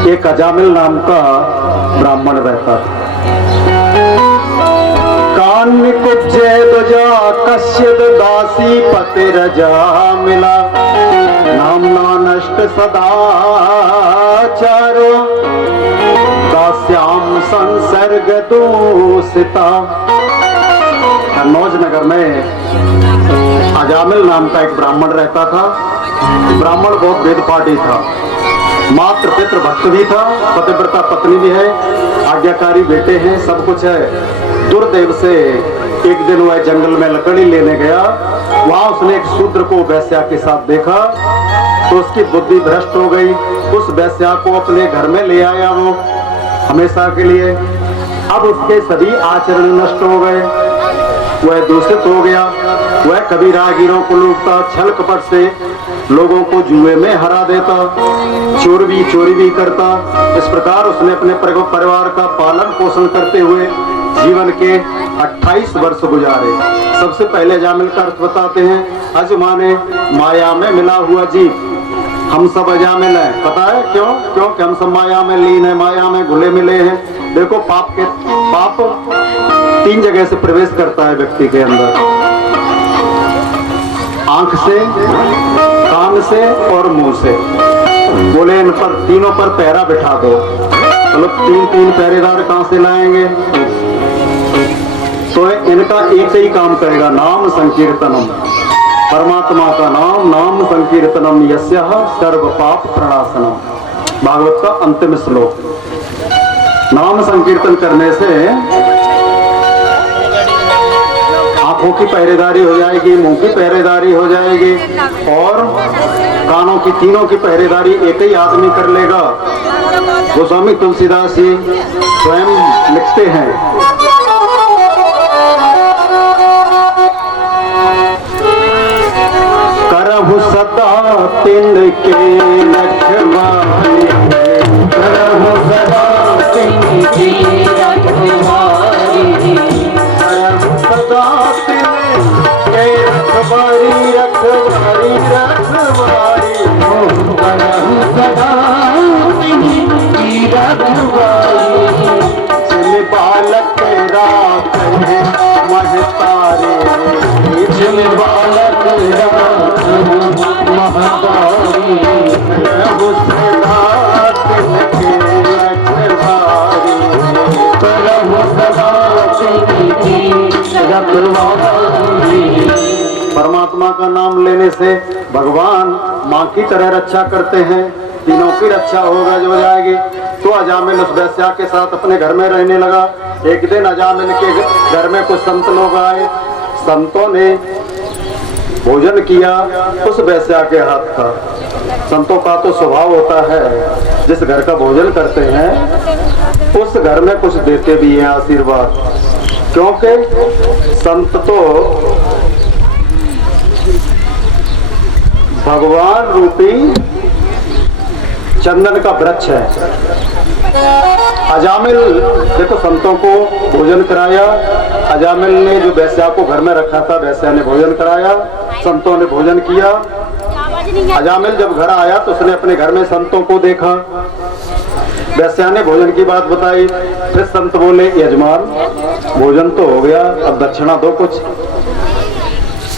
एक अजामिल नाम का ब्राह्मण रहता था। कान्य कुब्जे दुजा कश्यद दासी पतिरजा मिला। नामना नष्ट सदाचारो दास्याम संसर्ग दूषिता। कन्नौज नगर में अजामिल नाम का एक ब्राह्मण रहता था। ब्राह्मण बहुत वेदपाठी था, मात्र पितृ भक्त भी था, पतिव्रता पत्नी भी है, आज्ञाकारी बेटे हैं, सब कुछ है। दुर्दैव से एक दिन वह जंगल में लकड़ी लेने गया। वहां उसने एक शूद्र को वैश्या के साथ देखा तो उसकी बुद्धि भ्रष्ट हो गई। उस वैश्या को अपने घर में ले आया वो हमेशा के लिए। अब उसके सभी आचरण नष्ट हो गए, वह दूषित हो गया। वह कभी राहगीरों को लूटता, छल कपट से लोगों को जुए में हरा देता, चोरी भी करता। इस प्रकार उसने अपने परिवार का पालन पोषण करते हुए जीवन के 28 वर्ष गुजारे। सबसे पहले अजामिल का अर्थ बताते हैं। अज माने माया में मिला हुआ जीव। हम सब अजामिल हैं, पता है क्यों? क्योंकि हम सब माया में लीन है, माया में घुले मिले हैं। देखो पाप 3 जगह से प्रवेश करता है व्यक्ति के अंदर, आंख से, कान से और मुंह से। बोले इन पर तीनों पर पहरा बिठा दो। चलो 3 पहरेदार कहां से लाएंगे? तो इनका एक ही काम करेगा, नाम संकीर्तनम। परमात्मा का नाम संकीर्तनम यस्यः सर्व पाप प्रणाशनम। भागवत का अंतिम श्लोक। नाम संकीर्तन करने से आंखों की पहरेदारी हो जाएगी, मुंह की पहरेदारी हो जाएगी और कानों की, तीनों की पहरेदारी एक ही आदमी कर लेगा। गोस्वामी तुलसीदास जी स्वयं लिखते हैं, करहु सदा तिनके रखवारे, करहु सदा तिनके रखवारे, करहु सदा तिनके रखवारी, रखवारी रखवारी, करहु सदा तिनकी रखवारी। जिन बालक राखे महतारे, जिन बालक राखे महतारी, करहु सदा तिनके रखवारी, करहु सदा तिनकी रखवारी। परमात्मा का नाम लेने से भगवान माँ की तरह रक्षा करते हैं, तीनों की रक्षा होगा जो जाएगी। तो अजामिल उस वैश्या के साथ अपने घर में रहने लगा। एक दिन अजामिल के घर में कुछ संत लोग आए। संतों ने भोजन किया उस वैश्या के हाथ का। संतों का तो स्वभाव होता है जिस घर का भोजन करते हैं उस घर में कुछ देते भी हैं आशीर्वाद, क्योंकि संत तो भगवान रूपी चंदन का वृक्ष है। अजामिल देखो संतों को भोजन कराया, अजामिल ने जो वैश्या को घर में रखा था वैश्या ने भोजन कराया, संतों ने भोजन किया। अजामिल जब घर आया तो उसने अपने घर में संतों को देखा, वैश्या ने भोजन की बात बताई। फिर संत बोले यजमान भोजन तो हो गया, अब दक्षिणा दो कुछ।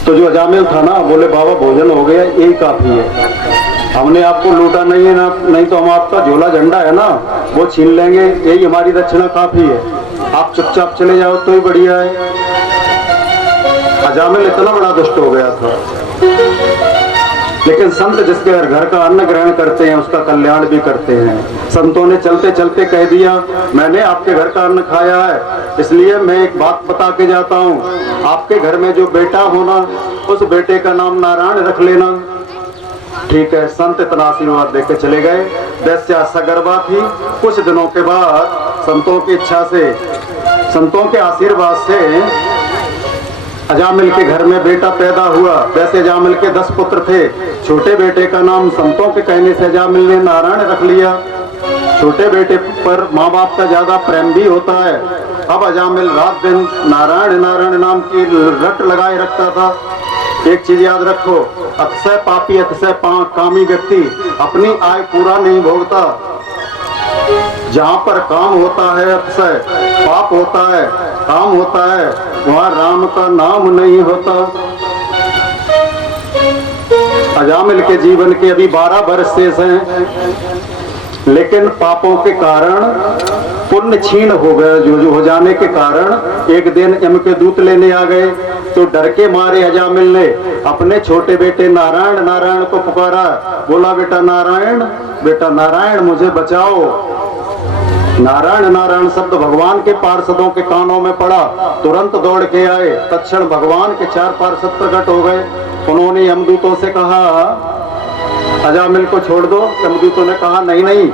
तो जो अजामिल था ना बोले बाबा भोजन हो गया यही काफी है, हमने आपको लूटा नहीं है ना, नहीं तो हम आपका झोला झंडा है ना वो छीन लेंगे, यही हमारी दक्षिणा काफी है, आप चुपचाप चले जाओ तो ही बढ़िया है। अजामिल इतना बड़ा दुष्ट हो गया था, लेकिन संत जिसके घर का अन्न ग्रहण करते हैं उसका कल्याण भी करते हैं। संतों ने चलते चलते कह दिया मैंने आपके घर का अन्न खाया है, इसलिए मैं एक बात बता के जाता हूँ, आपके घर में जो बेटा होना उस बेटे का नाम नारायण रख लेना। ठीक है, संत इतना आशीर्वाद देकर चले गए। वैश्या सगर्भा थी। कुछ दिनों के बाद संतों की इच्छा से, संतों के आशीर्वाद से अजामिल के घर में बेटा पैदा हुआ। वैसे अजामिल के 10 पुत्र थे, छोटे बेटे का नाम संतों के कहने से अजामिल ने नारायण रख लिया। छोटे बेटे पर माँ बाप का ज्यादा प्रेम भी होता है। अब अजामिल रात दिन नारायण नारायण नाम की रट लगाए रखता था। एक चीज याद रखो, अतिशय पापी अतिशय कामी व्यक्ति अपनी आय पूरा नहीं भोगता। जहाँ पर काम होता है अतिशय पाप होता है, काम होता है, वहाँ राम का नाम नहीं होता। अजामिल के जीवन के अभी 12 वर्ष शेष हैं, लेकिन पापों के कारण पुण्य छीन हो गए। जो हो जाने के कारण एक दिन यम के दूत लेने आ गए, तो डर के मारे अजामिल ने अपने छोटे बेटे नारायण नारायण को पुकारा। बोला बेटा नारायण मुझे बचाओ। नारायण नारायण शब्द भगवान के पार्षदों के कानों में पड़ा, तुरंत दौड़ के आए। तत्क्षण भगवान के 4 पार्षद प्रकट हो गए। उन्होंने यमदूतों से कहा अजामिल को छोड़ दो। यमदूतों ने कहा नहीं,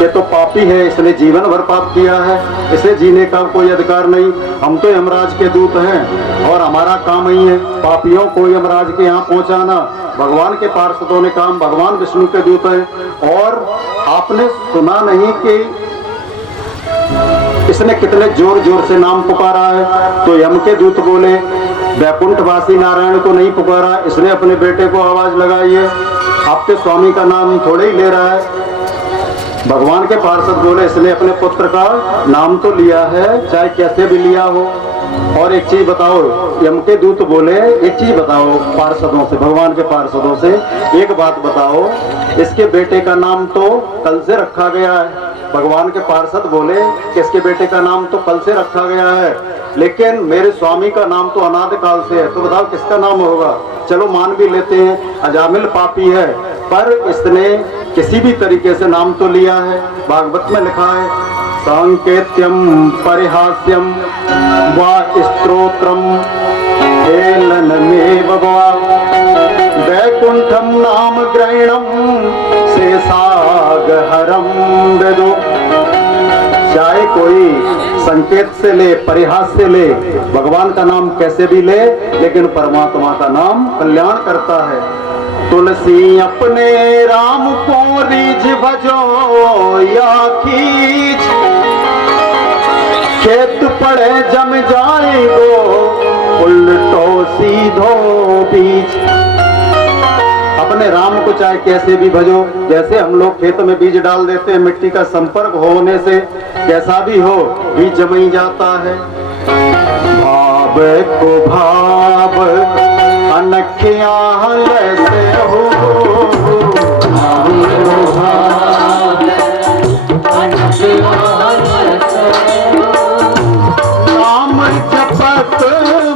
ये तो पापी है, इसने जीवन भर पाप किया है, इसे जीने का कोई अधिकार नहीं। हम तो यमराज के दूत हैं और हमारा काम ही है पापियों को यमराज के यहाँ पहुँचाना। भगवान के पार्षदों ने कहा भगवान विष्णु के दूत हैं। और आपने सुना नहीं कि इसने कितने जोर जोर से नाम पुकारा है? तो यम के दूत बोले वैकुंठवासी नारायण को नहीं पुकारा, इसने अपने बेटे को आवाज लगाई है, आपके स्वामी का नाम थोड़े ही ले रहा है। भगवान के पार्षद बोले इसने अपने पुत्र का नाम तो लिया है, चाहे कैसे भी लिया हो। और एक चीज बताओ, यम के दूत बोले एक चीज बताओ पार्षदों से, भगवान के पार्षदों से एक बात बताओ, इसके बेटे का नाम तो कल से रखा गया है। भगवान के पार्षद बोले कि इसके बेटे का नाम तो कल से रखा गया है, लेकिन मेरे स्वामी का नाम तो अनादि काल से है, तो बताओ किसका नाम होगा? चलो मान भी लेते हैं अजामिल पापी है, पर इसने किसी भी तरीके से नाम तो लिया है। भागवत में लिखा है सांकेत्यम परिहास्यम वा स्तोत्रम हेलनमेव वा वैकुंठम नाम ग्रहणम शेषागहरम वेदो। चाहे कोई संकेत से ले, परिहास से ले, भगवान का नाम कैसे भी ले, लेकिन परमात्मा का नाम कल्याण करता है। तुलसी अपने राम को रीझ भजो या खींच, खेत पड़े जम जाएगो उल्टो सीधो बीच। अपने राम को चाहे कैसे भी भजो, जैसे हम लोग खेत में बीज डाल देते हैं, मिट्टी का संपर्क होने से कैसा भी हो बीज जम ही जाता है। भाव को भाव अनखिया लैसे हो, नाम जपत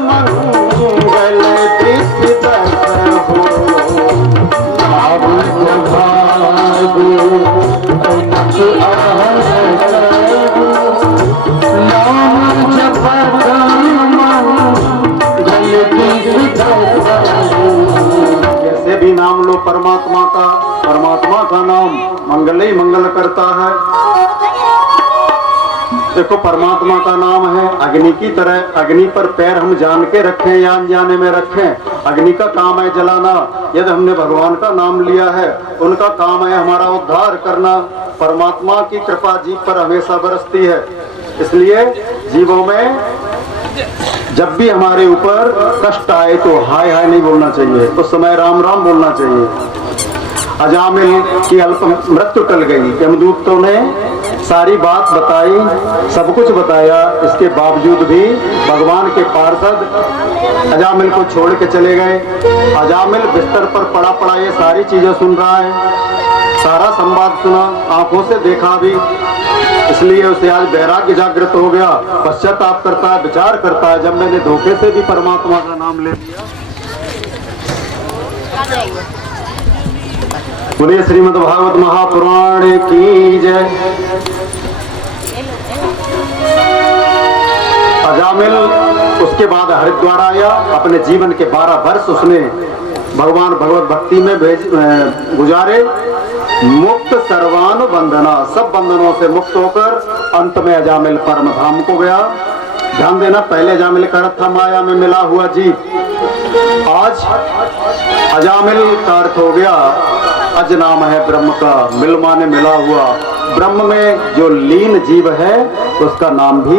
मंगल दिस हो। कैसे भी नाम लो परमात्मा का नाम मंगल ही मंगल करता है। देखो परमात्मा का नाम है अग्नि की तरह, अग्नि पर पैर हम जान के रखें या अनजाने में रखें, अग्नि का काम है जलाना। यदि हमने भगवान का नाम लिया है, उनका काम है हमारा उद्धार करना। परमात्मा की कृपा जीव पर हमेशा बरसती है। इसलिए जीवों में जब भी हमारे ऊपर कष्ट आए तो हाय हाय नहीं बोलना चाहिए, उस समय राम राम बोलना चाहिए। अजामिल की अल्प मृत्यु टल गई, यमदूतों ने सारी बात बताई, सब कुछ बताया, इसके बावजूद भी भगवान के पार्षद अजामिल को छोड़ के चले गए। अजामिल बिस्तर पर पड़ा पड़ा ये सारी चीजें सुन रहा है, सारा संवाद सुना, आंखों से देखा भी। इसलिए उसे आज वैराग्य जागृत हो गया, पश्चाताप करता है, विचार करता है, जब मैंने धोखे से भी परमात्मा का नाम ले लिया। बोलिए श्रीमद् भागवत महापुराण की जय। अजामिल उसके बाद हरिद्वार आया, अपने जीवन के 12 वर्ष उसने भगवान भगवत भक्ति में गुजारे। मुक्त सर्वान बंधना, सब बंधनों से मुक्त होकर अंत में अजामिल परम धाम को गया। ध्यान देना, पहले अजामिल का अर्थ था माया में मिला हुआ जीव, आज अजामिल का अर्थ हो गया अज नाम है ब्रह्म का, मिल माने मिला हुआ। ब्रह्म में जो लीन जीव है उसका नाम भी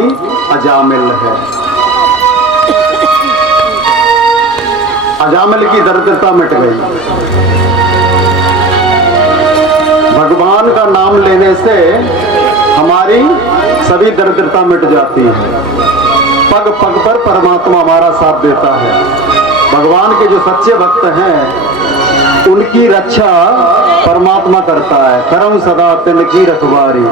अजामिल है। अजामिल की दरिद्रता मिट गई। भगवान का नाम लेने से हमारी सभी दरिद्रता मिट जाती है। पग पग पर परमात्मा हमारा साथ देता है। भगवान के जो सच्चे भक्त हैं उनकी रक्षा परमात्मा करता है। करम सदा तिनकी रखवारी,